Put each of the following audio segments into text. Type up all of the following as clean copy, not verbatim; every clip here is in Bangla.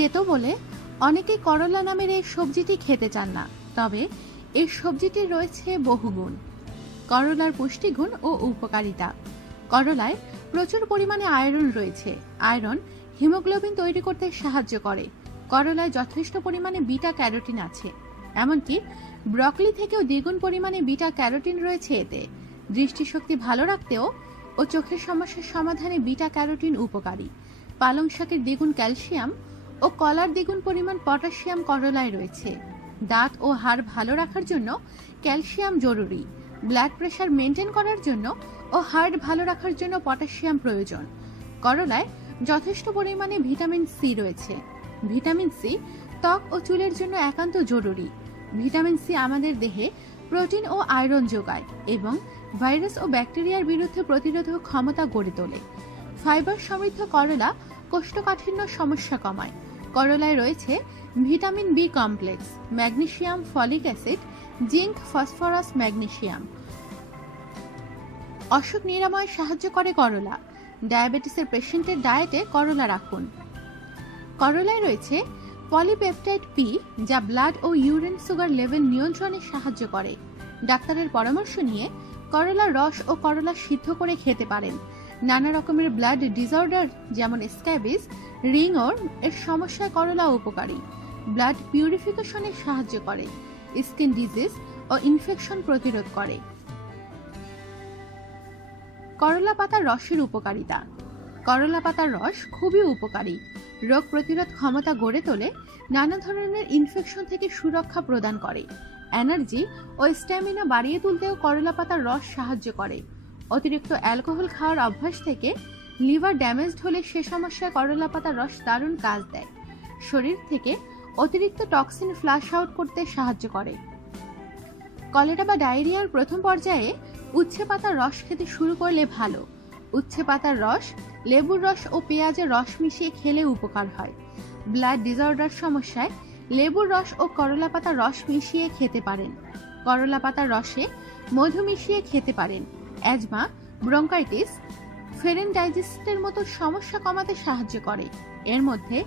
তেতো বলে অনেকেই করলা নামের এই সবজিটি খেতে চান না, তবে এই সবজিটির রয়েছে বহুগুণ। করলার পুষ্টিগুণ ও উপকারিতা। করলায় প্রচুর পরিমাণে আয়রন রয়েছে। আয়রন হিমোগ্লোবিন তৈরি করতে সাহায্য করে। করলায় যথেষ্ট পরিমাণে বিটা ক্যারোটিন আছে। এমনকি ব্রকলি থেকেও দ্বিগুণ পরিমাণে বিটা ক্যারোটিন রয়েছে এতে। দৃষ্টিশক্তি ভালো রাখতেও ও চোখের সমস্যার সমাধানে বিটা ক্যারোটিন উপকারী। পালং শাকের দ্বিগুণ ক্যালসিয়াম ও কলার দ্বিগুণ পরিমাণ পটাশিয়াম করলায় রয়েছে। দাঁত ও হাড় ভালো রাখার জন্য ক্যালসিয়াম জরুরি। ব্লাড প্রেশার মেনটেন করার জন্য ও হার্ট ভালো রাখার জন্য পটাশিয়াম প্রয়োজন। করলায় যথেষ্ট পরিমাণে ভিটামিন সি রয়েছে। ভিটামিন সি ত্বক ও চুলের জন্য একান্ত জরুরি। ভিটামিন সি আমাদের দেহে প্রোটিন ও আয়রন যোগায় এবং ভাইরাস ও ব্যাকটেরিয়ার বিরুদ্ধে প্রতিরোধক ক্ষমতা গড়ে তোলে। ফাইবার সমৃদ্ধ করলা কোষ্ঠকাঠিন্য সমস্যা কমায়। করলায় রয়েছে vitamin B complex, magnesium, folic acid, zinc, phosphorus, magnesium. অসুখ নিরাময়ে সাহায্য করে করলা। ডায়াবেটিসের পেশেন্টের ডায়েটে করলা রাখুন। করলায় রয়েছে পলিপেপটাইড পি, যা ব্লাড ও ইউরিন সুগার লেভেল নিয়ন্ত্রণে সাহায্য করে। ডাক্তারের পরামর্শ নিয়ে করলার রস ও করলা সিদ্ধ করে খেতে পারেন। নানা রকমের ব্লাড ডিসঅর্ডার যেমন স্ক্যাবিস, রিংওর এর সমস্যায় করলা উপকারী। ব্লাড পিউরিফিকেশনে সাহায্য করে। স্কিন ডিজিজ ও ইনফেকশন প্রতিরোধ করে। করলা পাতার রসের উপকারিতা। করলা পাতার রস খুবই উপকারী। রোগ প্রতিরোধ ক্ষমতা গড়ে তোলে। নানা ধরনের ইনফেকশন থেকে সুরক্ষা প্রদান করে। এনার্জি ও স্ট্যামিনা বাড়িয়ে তুলতেও করলা পাতার রস সাহায্য করে। অতিরিক্ত অ্যালকোহল খাওয়ার অভ্যাস থেকে লিভার ড্যামেজড হলে সে সমস্যায় করলা পাতার রস দারুণ কাজ দেয়। শরীর থেকে অতিরিক্ত টক্সিন ফ্লাশ আউট করতে সাহায্য করে। কলেরা বা ডায়রিয়ার প্রথম পর্যায়ে উচ্ছে পাতার রস খেতে শুরু করলে ভালো। উচ্ছে পাতার রস, লেবুর রস ও পেঁয়াজের রস মিশিয়ে খেলে উপকার হয়। ব্লাড ডিসঅর্ডার সমস্যায় লেবুর রস ও করলা পাতার রস মিশিয়ে খেতে পারেন। করলা পাতার রসে মধু মিশিয়ে খেতে পারেন। অ্যাজমা, ব্রঙ্কাইটিস, ফেরেনডাইটিসের মতো সমস্যা কমাতে সাহায্য করে। এর মধ্যে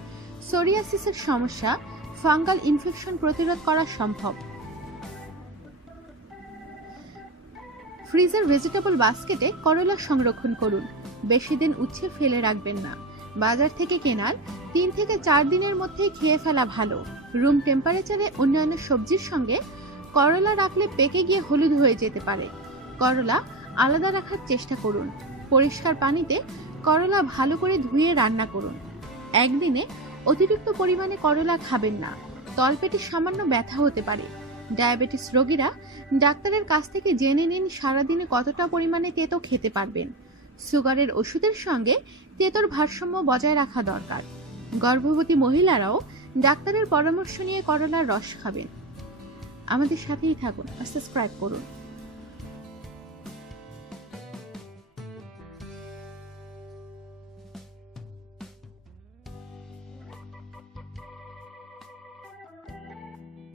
সোরিয়াসিসের সমস্যা, ফাঙ্গাল ইনফেকশন প্রতিরোধ করা সম্ভব। ফ্রিজের ভেজিটেবল বাস্কেটে করলা সংরক্ষণ করুন। বেশি দিন উচ্ছে ফেলে রাখবেন না। বাজার থেকে কেনার 3 থেকে 4 দিনের মধ্যেই খেয়ে ফেলা ভালো। রুম টেম্পারেচারে অন্যান্য সবজির সঙ্গে করলা রাখলে পেকে গিয়ে হলুদ হয়ে যেতে পারে। করলা আলাদা রাখার চেষ্টা করুন। পরিষ্কার পানিতে করলা ভালো করে ধুয়ে রান্না করুন। একদিনে অতিরিক্ত পরিমাণে করলা খাবেন না। তলপেটে সামান্য ব্যথা হতে পারে। ডায়াবেটিস রোগীরা ডাক্তারের কাছ থেকে জেনে নিন সারাদিনে কতটা পরিমাণে তেতো খেতে পারবেন। সুগারের ওষুধের সঙ্গে তেতোর ভারসাম্য বজায় রাখা দরকার। গর্ভবতী মহিলারাও ডাক্তারের পরামর্শ নিয়ে করলার রস খাবেন। আমাদের সাথেই থাকুন আর সাবস্ক্রাইব করুন।